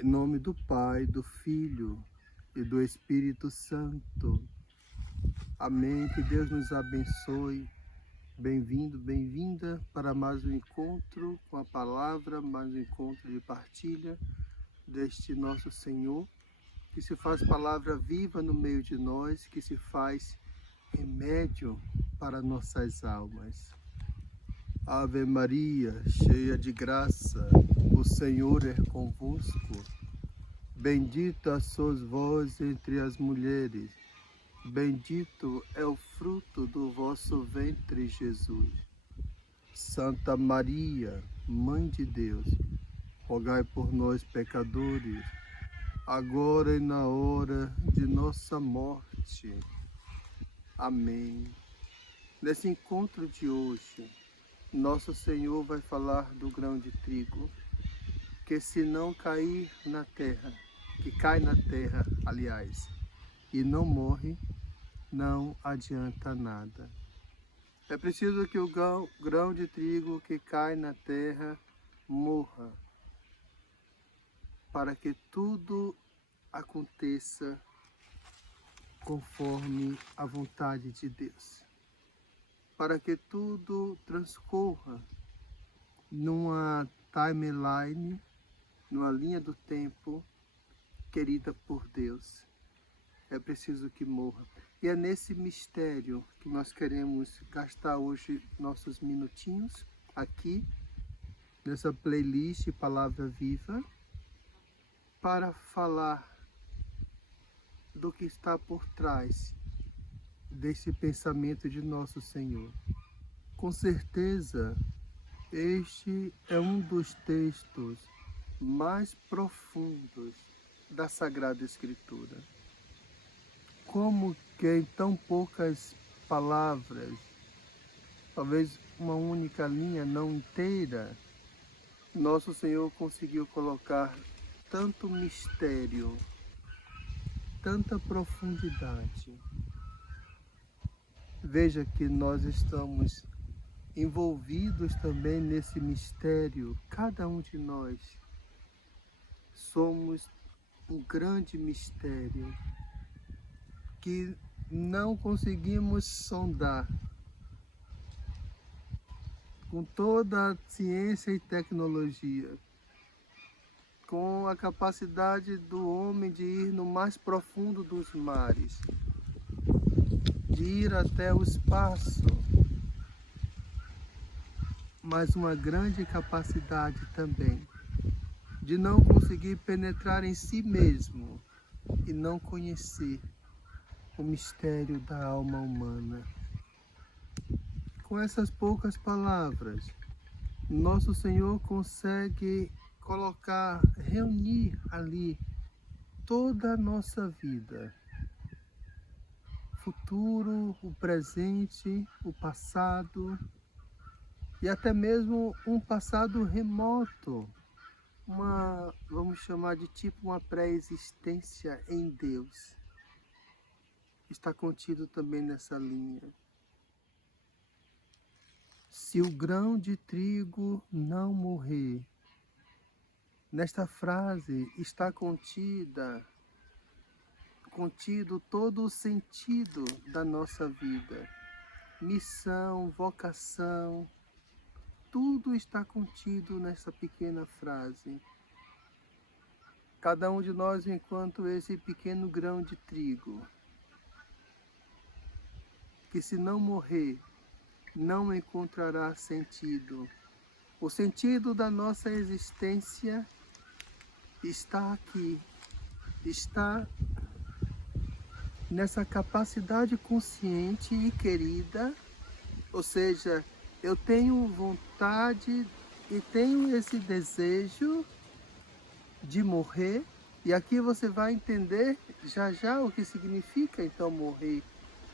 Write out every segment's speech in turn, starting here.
Em nome do Pai, do Filho e do Espírito Santo. Amém. Que Deus nos abençoe. Bem-vindo, bem-vinda para mais um encontro com a palavra, mais um encontro de partilha deste nosso Senhor, que se faz palavra viva no meio de nós, que se faz remédio para nossas almas. Ave Maria, cheia de graça, o Senhor é convosco. Bendita sois vós entre as mulheres, bendito é o fruto do vosso ventre, Jesus. Santa Maria, Mãe de Deus, rogai por nós, pecadores, agora e na hora de nossa morte. Amém. Nesse encontro de hoje, nosso Senhor vai falar do grão de trigo, que se não cair na terra, que cai na terra, aliás, e não morre, não adianta nada. É preciso que o grão de trigo que cai na terra morra, para que tudo aconteça conforme a vontade de Deus. Para que tudo transcorra numa timeline, numa linha do tempo querida por Deus. É preciso que morra. E é nesse mistério que nós queremos gastar hoje nossos minutinhos aqui, nessa playlist Palavra Viva, para falar do que está por trás desse pensamento de nosso Senhor. Com certeza, este é um dos textos mais profundos da Sagrada Escritura. Como que em tão poucas palavras, talvez uma única linha, não inteira, nosso Senhor conseguiu colocar tanto mistério, tanta profundidade. Veja que nós estamos envolvidos também nesse mistério, cada um de nós somos um grande mistério que não conseguimos sondar com toda a ciência e tecnologia, com a capacidade do homem de ir no mais profundo dos mares, de ir até o espaço, mas uma grande capacidade também de não conseguir penetrar em si mesmo e não conhecer o mistério da alma humana. Com essas poucas palavras, nosso Senhor consegue colocar, reunir ali toda a nossa vida, futuro, o presente, o passado e até mesmo um passado remoto, vamos chamar de tipo uma pré-existência em Deus. Está contido também nessa linha. Se o grão de trigo não morrer, nesta frase está contido todo o sentido da nossa vida. Missão, vocação, tudo está contido nessa pequena frase. Cada um de nós, enquanto esse pequeno grão de trigo, que se não morrer, não encontrará sentido. O sentido da nossa existência está aqui, está nessa capacidade consciente e querida, ou seja, eu tenho vontade e tenho esse desejo de morrer, e aqui você vai entender já já o que significa então morrer.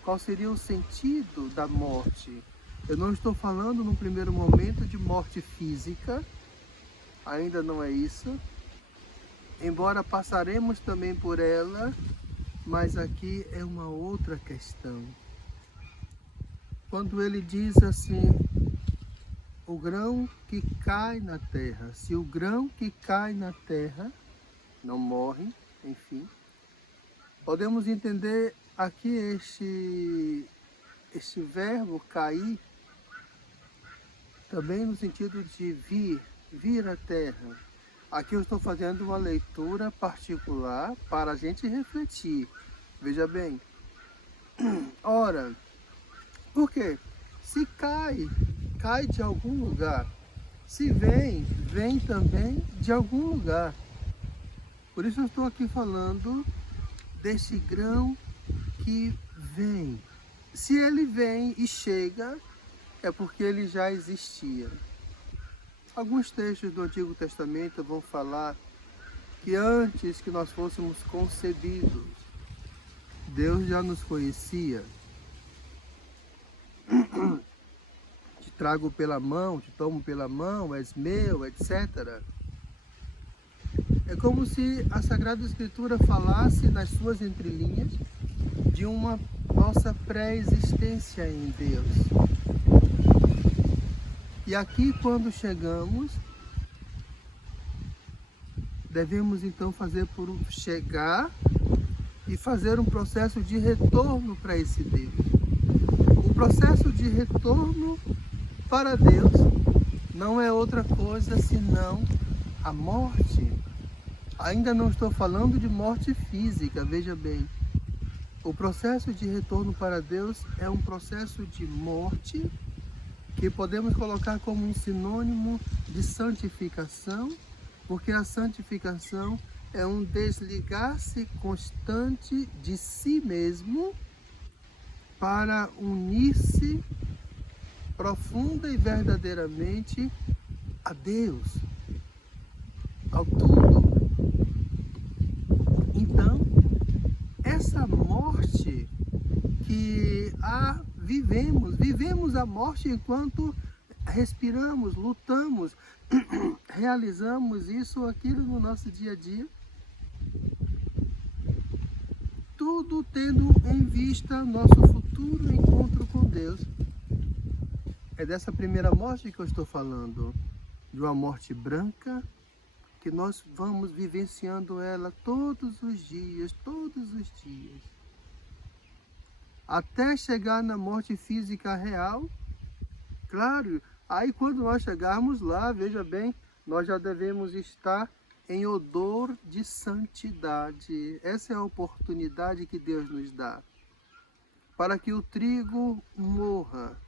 Qual seria o sentido da morte? Eu não estou falando num primeiro momento de morte física, ainda não é isso, embora passaremos também por ela, mas aqui é uma outra questão. Quando ele diz assim, o grão que cai na terra, se o grão que cai na terra não morrem, enfim. Podemos entender aqui este verbo cair, também no sentido de vir à terra. Aqui eu estou fazendo uma leitura particular para a gente refletir. Veja bem. Ora, por quê? Se cai de algum lugar. Se vem também de algum lugar. Por isso eu estou aqui falando desse grão que vem. Se ele vem e chega, é porque ele já existia. Alguns textos do Antigo Testamento vão falar que antes que nós fôssemos concebidos, Deus já nos conhecia. Te trago pela mão, te tomo pela mão, és meu, etc. É como se a Sagrada Escritura falasse nas suas entrelinhas de uma nossa pré-existência em Deus. E aqui, quando chegamos, devemos então chegar e fazer um processo de retorno para esse Deus. O processo de retorno para Deus não é outra coisa senão a morte. Ainda não estou falando de morte física, veja bem. O processo de retorno para Deus é um processo de morte que podemos colocar como um sinônimo de santificação, porque a santificação é um desligar-se constante de si mesmo para unir-se profunda e verdadeiramente a Deus, ao tudo. Então, essa morte que vivemos a morte enquanto respiramos, lutamos, realizamos isso ou aquilo no nosso dia a dia, tudo tendo em vista nosso futuro encontro com Deus. É dessa primeira morte que eu estou falando, de uma morte branca, que nós vamos vivenciando ela todos os dias, até chegar na morte física real. Claro, aí quando nós chegarmos lá, veja bem, nós já devemos estar em odor de santidade. Essa é a oportunidade que Deus nos dá, para que o trigo morra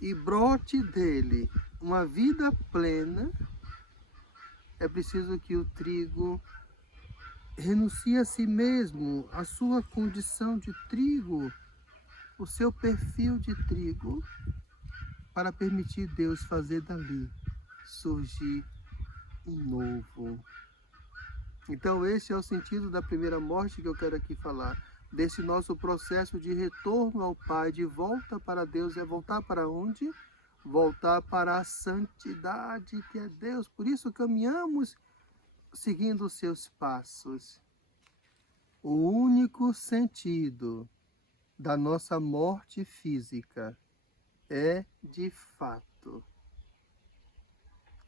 e brote dele uma vida plena. É preciso que o trigo renuncie a si mesmo, a sua condição de trigo, o seu perfil de trigo, para permitir Deus fazer dali surgir um novo. Então esse é o sentido da primeira morte que eu quero aqui falar, desse nosso processo de retorno ao Pai, de volta para Deus. É voltar para onde? Voltar para a santidade que é Deus. Por isso caminhamos seguindo os seus passos. O único sentido da nossa morte física é, de fato,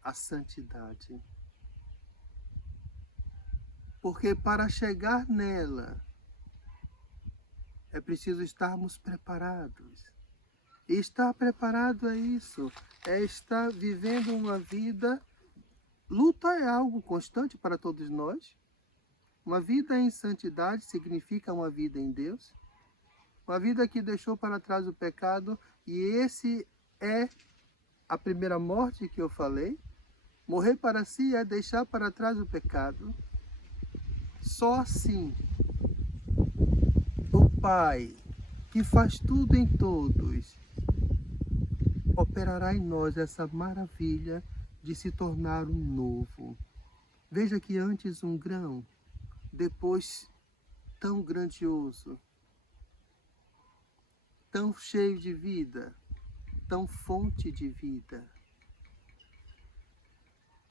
a santidade. Porque para chegar nela, é preciso estarmos preparados. E estar preparado é isso, é estar vivendo uma vida. Luta é algo constante para todos nós. Uma vida em santidade significa uma vida em Deus. Uma vida que deixou para trás o pecado, e esse é a primeira morte que eu falei. Morrer para si é deixar para trás o pecado. Só assim o Pai, que faz tudo em todos, operará em nós essa maravilha de se tornar um novo. Veja que antes um grão, depois tão grandioso, tão cheio de vida, tão fonte de vida.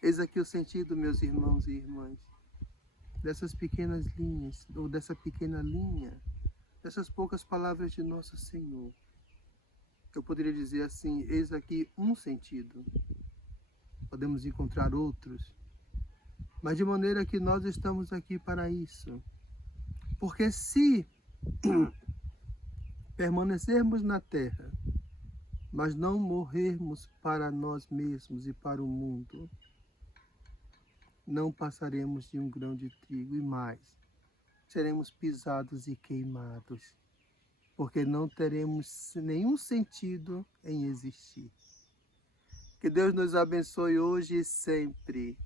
Eis aqui o sentido, meus irmãos e irmãs, dessas pequenas linhas, ou dessa pequena linha, dessas poucas palavras de Nosso Senhor. Eu poderia dizer assim, eis aqui um sentido. Podemos encontrar outros, mas de maneira que nós estamos aqui para isso. Porque se permanecermos na terra, mas não morrermos para nós mesmos e para o mundo, não passaremos de um grão de trigo e mais, seremos pisados e queimados, porque não teremos nenhum sentido em existir. Que Deus nos abençoe hoje e sempre,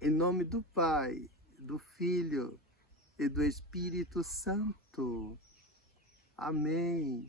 em nome do Pai, do Filho e do Espírito Santo. Amém.